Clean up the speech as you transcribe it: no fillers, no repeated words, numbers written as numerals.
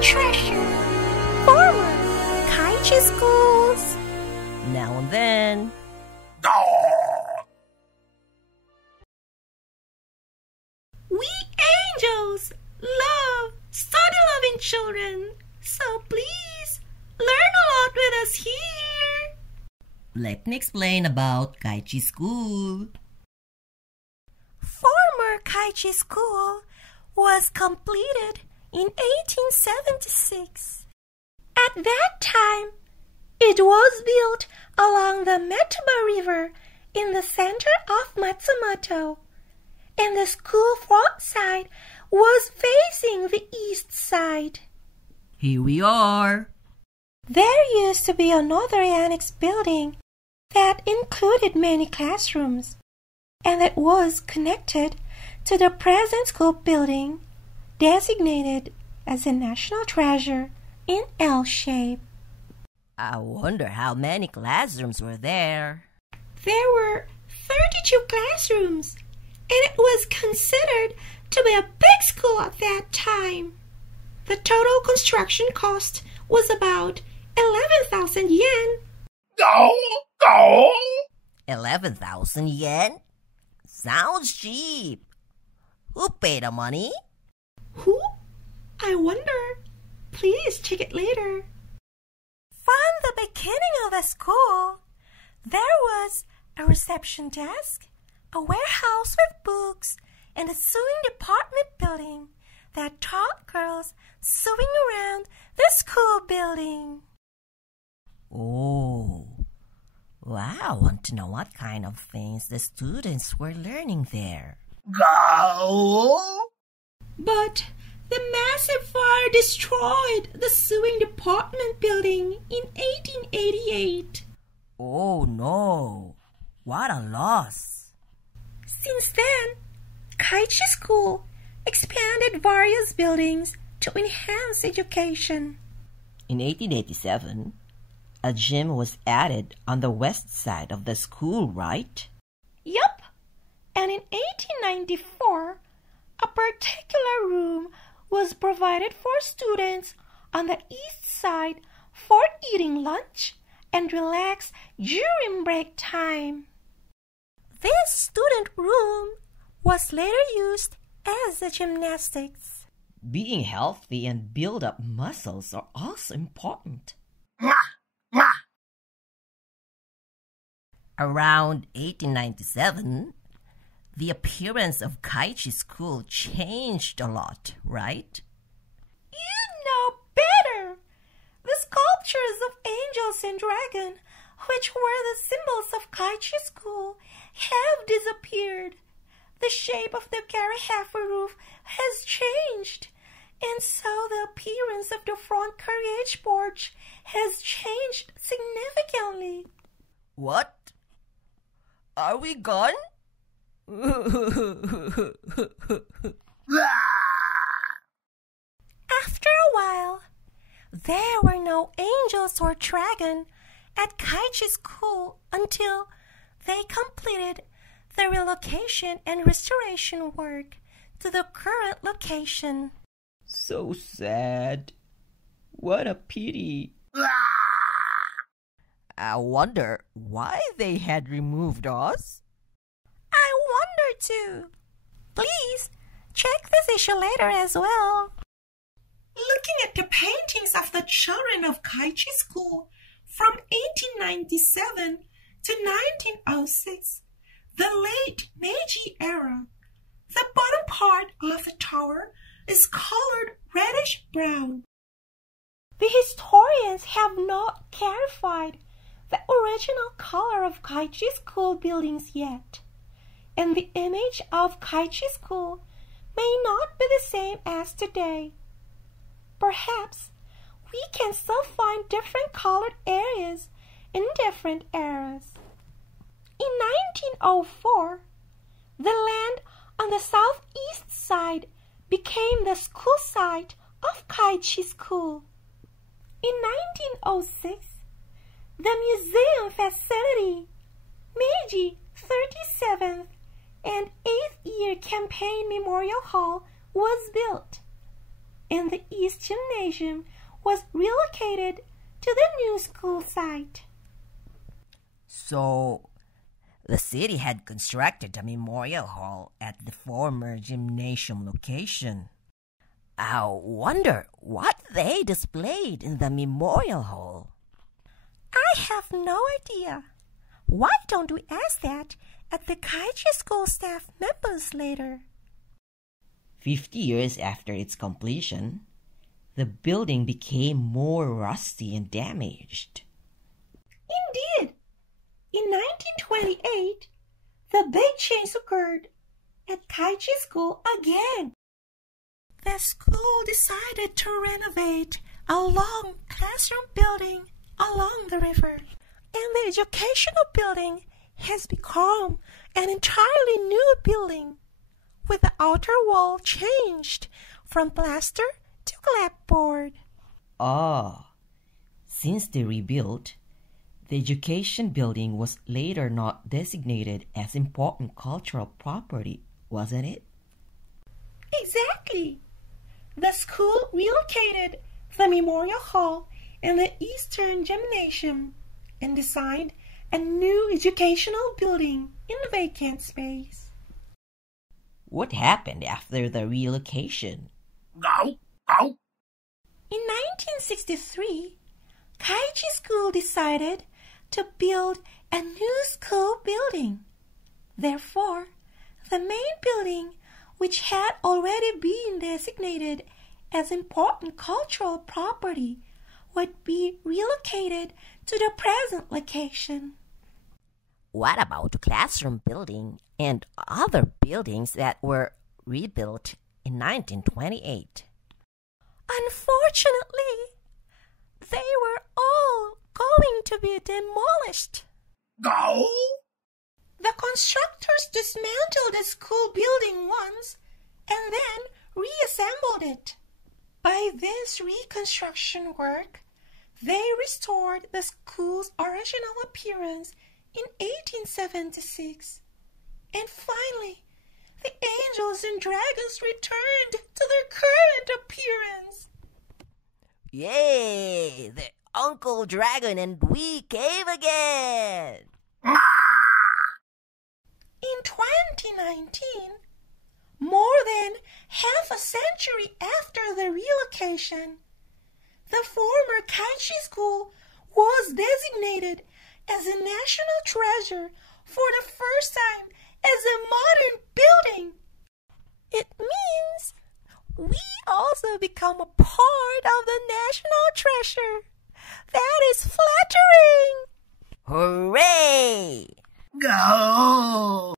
treasure. Former Kaichi schools. Now and then. We angels love study-loving children, so please learn a lot with us here. Let me explain about Kaichi School. Former Kaichi School was completed in 1876. At that time, it was built along the Metaba River in the center of Matsumoto, and the school front side was facing the east side. Here we are. There used to be another annex building that included many classrooms, and that was connected to the present school building, designated as a national treasure in L shape. I wonder how many classrooms were there. There were 32 classrooms, and it was considered to be a big school at that time. The total construction cost was about 11,000 yen. 11,000 yen? Sounds cheap. Who paid the money? Who? I wonder. Please check it later. From the beginning of the school, there was a reception desk, a warehouse with books, and a sewing department building that taught girls sewing around the school building. Oh, wow, I want to know what kind of things the students were learning there. But the massive fire destroyed the sewing department building in 1888. Oh no, what a loss. Since then, Kaichi School expanded various buildings to enhance education. In 1887, a gym was added on the west side of the school, right? Yup. And in 1894, a particular room was provided for students on the east side for eating lunch and relax during break time. This student room was later used as a gymnastics. Being healthy and build up muscles are also important. Around 1897, the appearance of Kaichi School changed a lot, right? You know better! The sculptures of angels and dragon, which were the symbols of Kaichi School, have disappeared. The shape of the gare-half roof has changed, and so the appearance of the front carriage porch has changed significantly. What? Are we gone? After a while, there were no angels or dragon at Kaichi School until they completed the relocation and restoration work to the current location. So sad. What a pity. I wonder why they had removed us. I wonder too. Please check this issue later as well. Looking at the paintings of the children of Kaichi School from 1897 to 1906, the late Meiji era, the bottom part of the tower is colored reddish-brown. The historians have not clarified the original color of Kaichi School buildings yet, and the image of Kaichi School may not be the same as today. Perhaps we can still find different colored areas in different eras. In 1904, the land on the southeast side became the school site of Kaichi School. In 1906, the museum facility, Meiji 37th and 8th Year Campaign Memorial Hall, was built. and the East Gymnasium was relocated to the new school site. So, the city had constructed a memorial hall at the former gymnasium location. I wonder what they displayed in the memorial hall. I have no idea. Why don't we ask that at the Kaichi School staff members later? 50 years after its completion, the building became more rusty and damaged. Indeed, in 1928, the big change occurred at Kaichi School again. The school decided to renovate a long classroom building along the river, and the educational building has become an entirely new building, with the outer wall changed from plaster to clapboard. Since they rebuilt, the education building was later not designated as important cultural property, wasn't it? Exactly. The school relocated the Memorial Hall and the Eastern Gymnasium and designed a new educational building in the vacant space. What happened after the relocation? In 1963, Kaichi School decided to build a new school building. Therefore, the main building, which had already been designated as important cultural property, would be relocated to the present location. What about the classroom building and other buildings that were rebuilt in 1928? Unfortunately, they were all going to be demolished. The constructors dismantled the school building once and then reassembled it. By this reconstruction work, they restored the school's original appearance in 1876. And finally, the angels and dragons returned to their current appearance. Yay! The Uncle Dragon and we came again! In 2019, more than half a century after the relocation, the former Kaichi School was designated as a national treasure for the first time as a modern building. It means we also become a part of the national treasure. That is flattering. Hooray! Go!